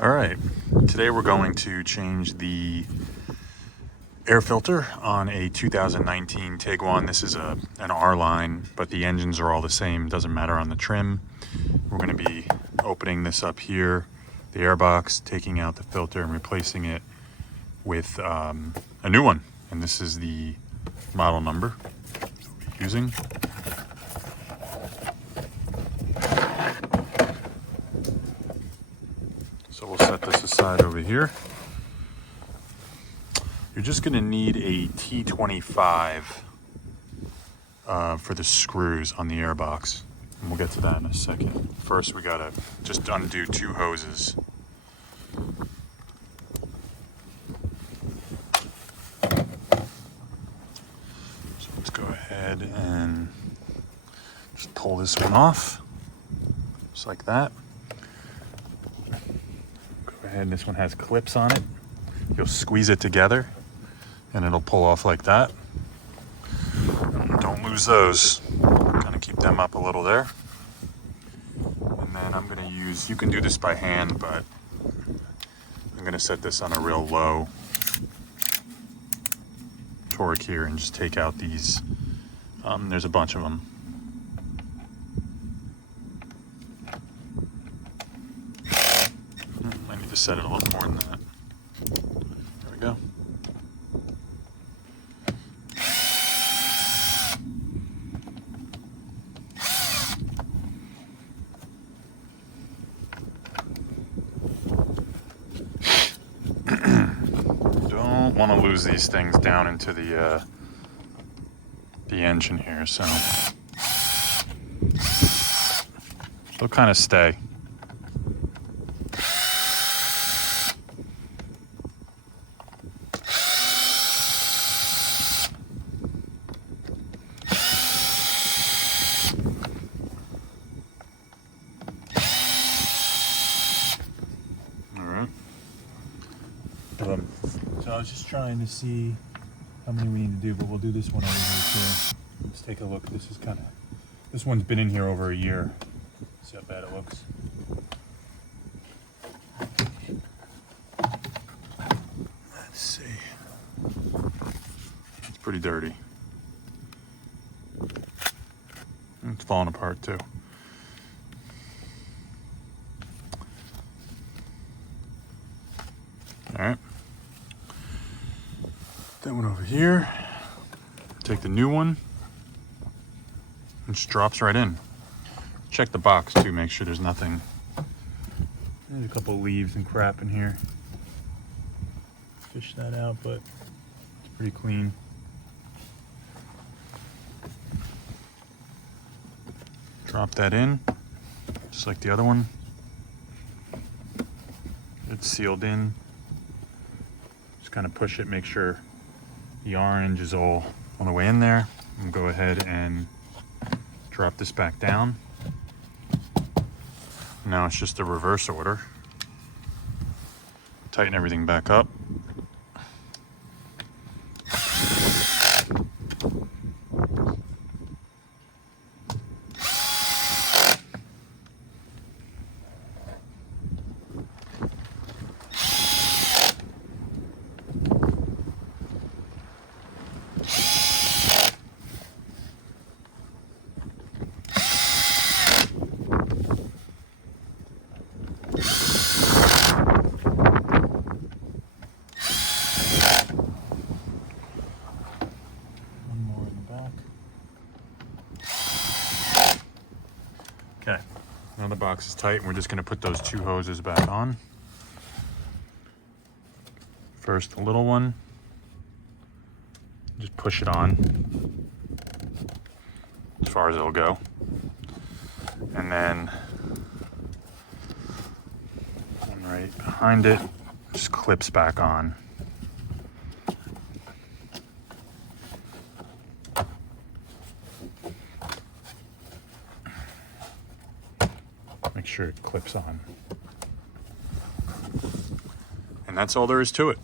All right, today we're going to change the air filter on a 2019 Tiguan. This is an R line, but the engines are all the same, doesn't matter on the trim. We're going to be opening this up here, the air box, taking out the filter and replacing it with a new one. And this is the model number we'll be using. So we'll set this aside over here. You're just going to need a T25 for the screws on the air box. And we'll get to that in a second. First, we got to just undo two hoses. So let's go ahead and just pull this one off, just like that. And this one has clips on it. You'll squeeze it together and it'll pull off like that. Don't lose those. Kind of keep them up a little there. And then I'm gonna use, you can do this by hand, but I'm gonna set this on a real low torque here and just take out these. There's a bunch of them. Set it a little more than that. There we go. Don't want to lose these things down into the engine here, so they'll kind of stay. So I was just trying to see how many we need to do, but we'll do this one over here too. Let's take a look. This one's been in here over a year. See how bad it looks. Let's see. It's pretty dirty. It's falling apart too. All right. That one over here. Take the new one. It just drops right in. Check the box too, make sure there's nothing. There's a couple leaves and crap in here. Fish that out, but it's pretty clean. Drop that in, just like the other one. It's sealed in. Just kind of push it, make sure the orange is all on the way in there. And go ahead and drop this back down. Now it's just a reverse order. Tighten everything back up. Okay, now the box is tight and we're just going to put those two hoses back on. First the little one, just push it on as far as it'll go. And then one right behind it just clips back on. Make sure it clips on. And that's all there is to it.